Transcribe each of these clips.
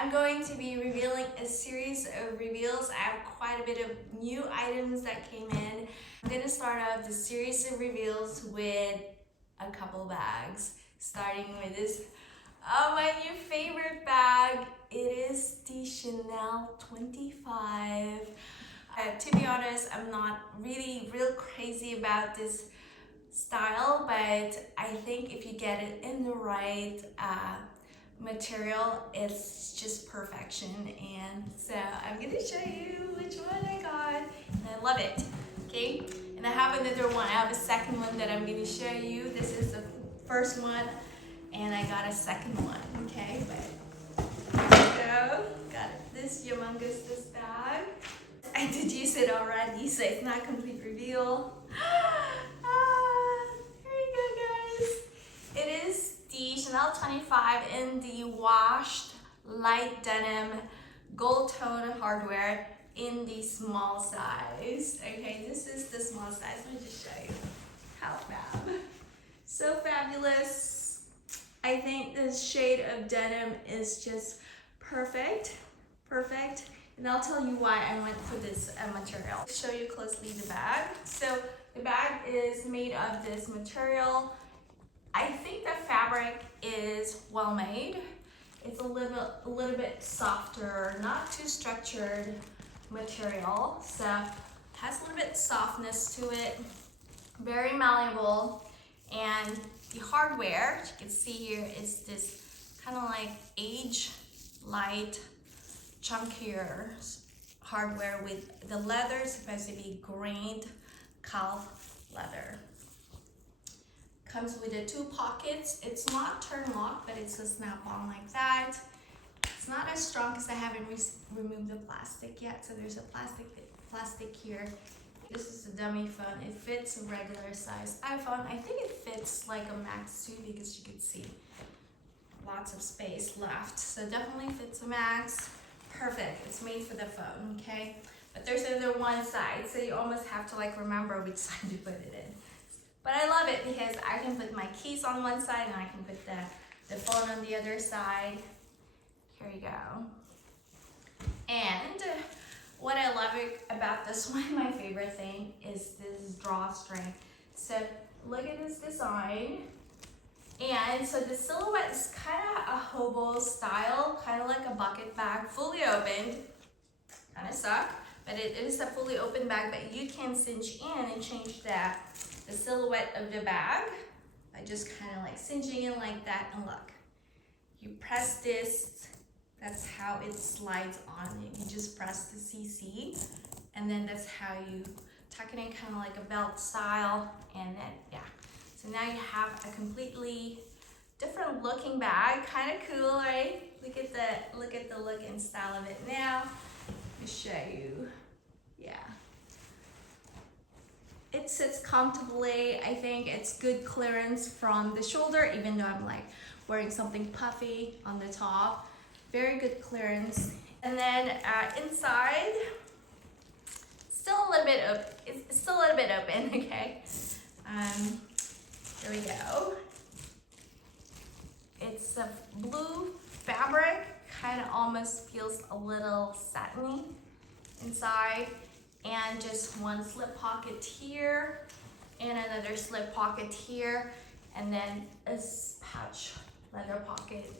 I'm going to be revealing a series of reveals. I have quite a bit of new items that came in. I'm going to start off the series of reveals with a couple bags, starting with this, my new favorite bag. It is the Chanel 25. To be honest, I'm not real crazy about this style, but I think if you get it in the right material, it's just perfection. And so I'm gonna show you which one I got, and I love it. Okay, and I have another one. I have a second one that I'm gonna show you. This is the first one, and I got a second one. Okay, but here we go. Got this humongous bag. I did use it already, so it's not complete reveal. Here we go, guys. It is the Chanel 25 in the washed light denim gold tone hardware in the small size. Okay, this is the small size. Let me just show you how fab. So fabulous. I think this shade of denim is just perfect. And I'll tell you why I went for this material. I'll show you closely the bag. So the bag is made of this material. I think the fabric is well made. It's a little bit softer, not too structured material. So it has a little bit softness to it, very malleable. And the hardware, as you can see here, is this kind of like age light, chunkier hardware with the leather supposed to be grained calf leather. Comes with the two pockets. It's not turn lock, but it's a snap on like that. It's not as strong because I haven't removed the plastic yet, so there's a plastic here. This is a dummy phone. It fits a regular size iPhone. I think it fits like a Max too, because you can see lots of space left. So definitely fits a Max. Perfect. It's made for the phone, okay? But there's only one side, so you almost have to like remember which side you put it in. But I love it because I can put my keys on one side and I can put the phone on the other side. Here you go. And what I love about this one, my favorite thing, is this drawstring. So look at this design. And so the silhouette is kind of a hobo style, kind of like a bucket bag, fully opened. Kind of suck, but it is a fully open bag, but you can cinch in and change the silhouette of the bag by just kind of like cinching in like that. And look, you press this, that's how it slides on. You just press the CC, and then that's how you tuck it in, kind of like a belt style, and then yeah. So now you have a completely different looking bag, kind of cool, right? Look at the look and style of it now. Let me show you. Yeah. It sits comfortably. I think it's good clearance from the shoulder, even though I'm like wearing something puffy on the top. Very good clearance. And then inside, still a little bit open. It's still a little bit open, okay? There we go. It's a blue fabric, kind of almost feels a little satiny inside, and just one slip pocket here, and another slip pocket here, and then a pouch leather pocket.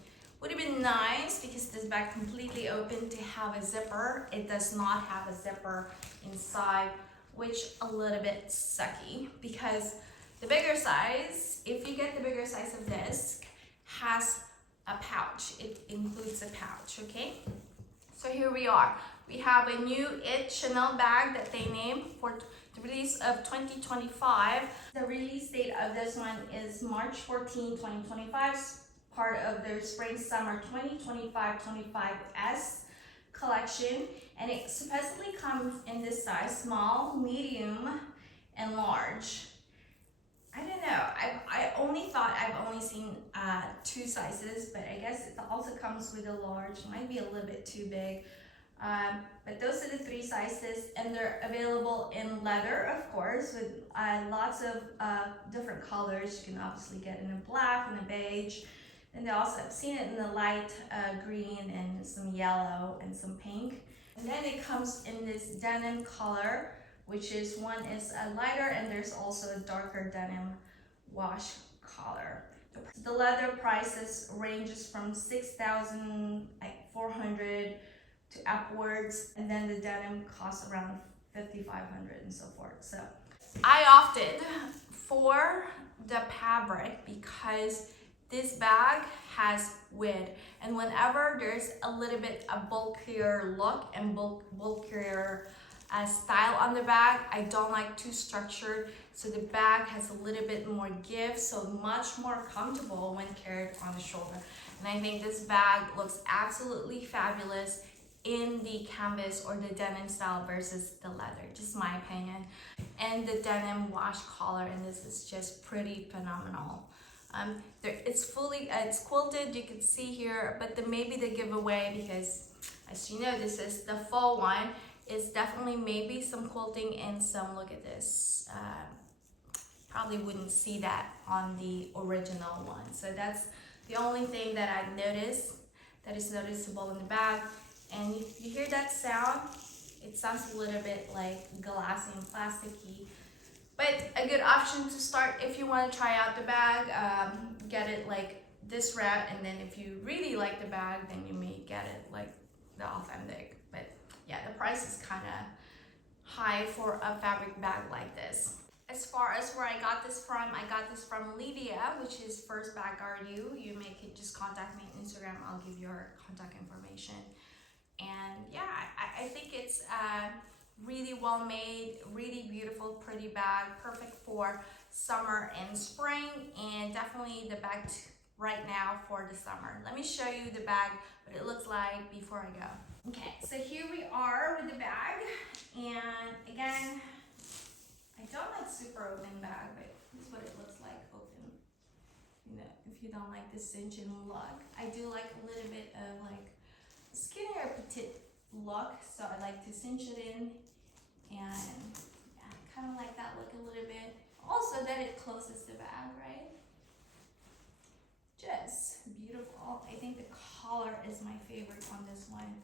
Would have been nice because this bag completely open to have a zipper. It does not have a zipper inside, which a little bit sucky, because the bigger size, if you get the bigger size of this, has a pouch. It includes a pouch, okay? So here we are. We have a new Chanel bag that they named for the release of 2025. The release date of this one is March 14, 2025, part of their Spring Summer 2025-25S collection. And it supposedly comes in this size, small, medium, and large. I don't know. I only thought I've only seen two sizes, but I guess it also comes with a large. Might be a little bit too big. But those are the three sizes, and they're available in leather, of course, with lots of different colors. You can obviously get in a black and a beige. And they also, I've seen it in the light green and some yellow and some pink. And then it comes in this denim color, which is one is a lighter and there's also a darker denim wash color. The leather prices ranges from 6,400 to upwards, and then the denim costs around 5,500 and so forth. So I opted for the fabric because this bag has width, and whenever there's a little bit a bulkier look and bulkier style on the bag, I don't like too structured, so the bag has a little bit more give, so much more comfortable when carried on the shoulder. And I think this bag looks absolutely fabulous in the canvas or the denim style versus the leather, just my opinion. And the denim wash collar in this is just pretty phenomenal. It's fully, it's quilted, you can see here, but maybe the giveaway, because as you know, this is the fall one, is definitely maybe some quilting and some, look at this, probably wouldn't see that on the original one. So that's the only thing that I noticed that is noticeable in the bag. And you hear that sound? It sounds a little bit like glassy and plasticky, but a good option to start if you want to try out the bag. Get it like this wrap, and then if you really like the bag, then you may get it like the authentic. But yeah, the price is kind of high for a fabric bag like this. As far as where I got this from Lydia, which is First Bag RU. You may just contact me on Instagram. I'll give your contact information. And yeah, I think it's really well made, really beautiful, pretty bag, perfect for summer and spring, and definitely the bag right now for the summer. Let me show you the bag, what it looks like before I go. Okay, so here we are with the bag, and again, I don't like super open bag, but this is what it looks like open. You know, if you don't like the cinch and look, I do like a little bit of like skinnier petite look, so I like to cinch it in, and yeah, kind of like that look a little bit. Also that it closes the bag, right? Just beautiful. I think the collar is my favorite on this one.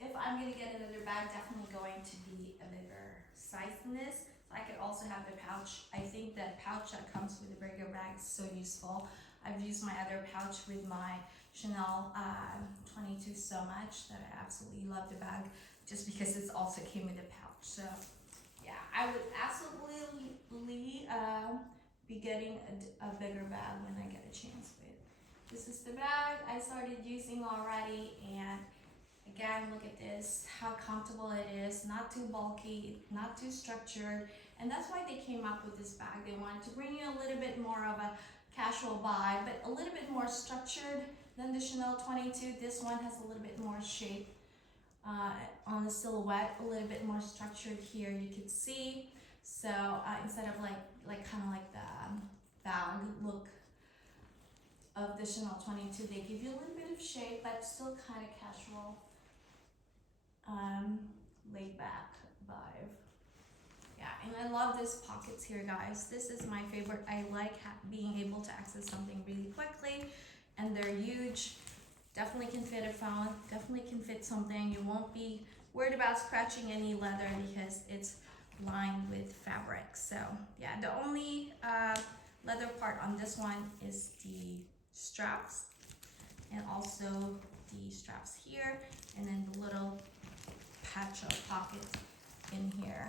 If I'm gonna get another bag, definitely going to be a bigger size than this. So I could also have the pouch. I think the pouch that comes with the bigger bag is so useful. I've used my other pouch with my Chanel 22 so much that I absolutely love the bag, just because it also came with a pouch. So yeah, I would absolutely be getting a bigger bag when I get a chance. But this is the bag I started using already, and again, look at this, how comfortable it is, not too bulky, not too structured, and that's why they came up with this bag. They wanted to bring you a little bit more of a casual vibe, but a little bit more structured than the Chanel 22. This one has a little bit more shape on the silhouette, a little bit more structured here, you can see. So instead of like kind of like the bag look of the Chanel 22, they give you a little bit of shape, but still kind of casual, laid back vibe. Yeah, and I love these pockets here, guys. This is my favorite. I like being able to access something really quickly, and they're huge. Definitely can fit a phone, definitely can fit something. You won't be worried about scratching any leather because it's lined with fabric. So yeah, the only leather part on this one is the straps, and also the straps here, and then the little patch of pocket in here.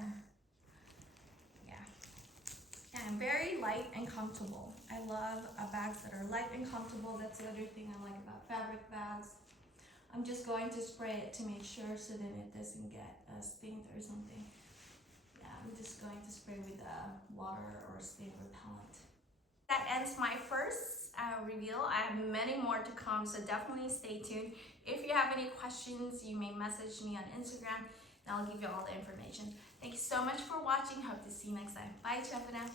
And very light and comfortable. I love bags that are light and comfortable. That's the other thing I like about fabric bags. I'm just going to spray it to make sure so that it doesn't get stained or something. Yeah, I'm just going to spray with water or stain repellent. That ends my first reveal. I have many more to come, so definitely stay tuned. If you have any questions, you may message me on Instagram, and I'll give you all the information. Thank you so much for watching. Hope to see you next time. Bye, ciao for now.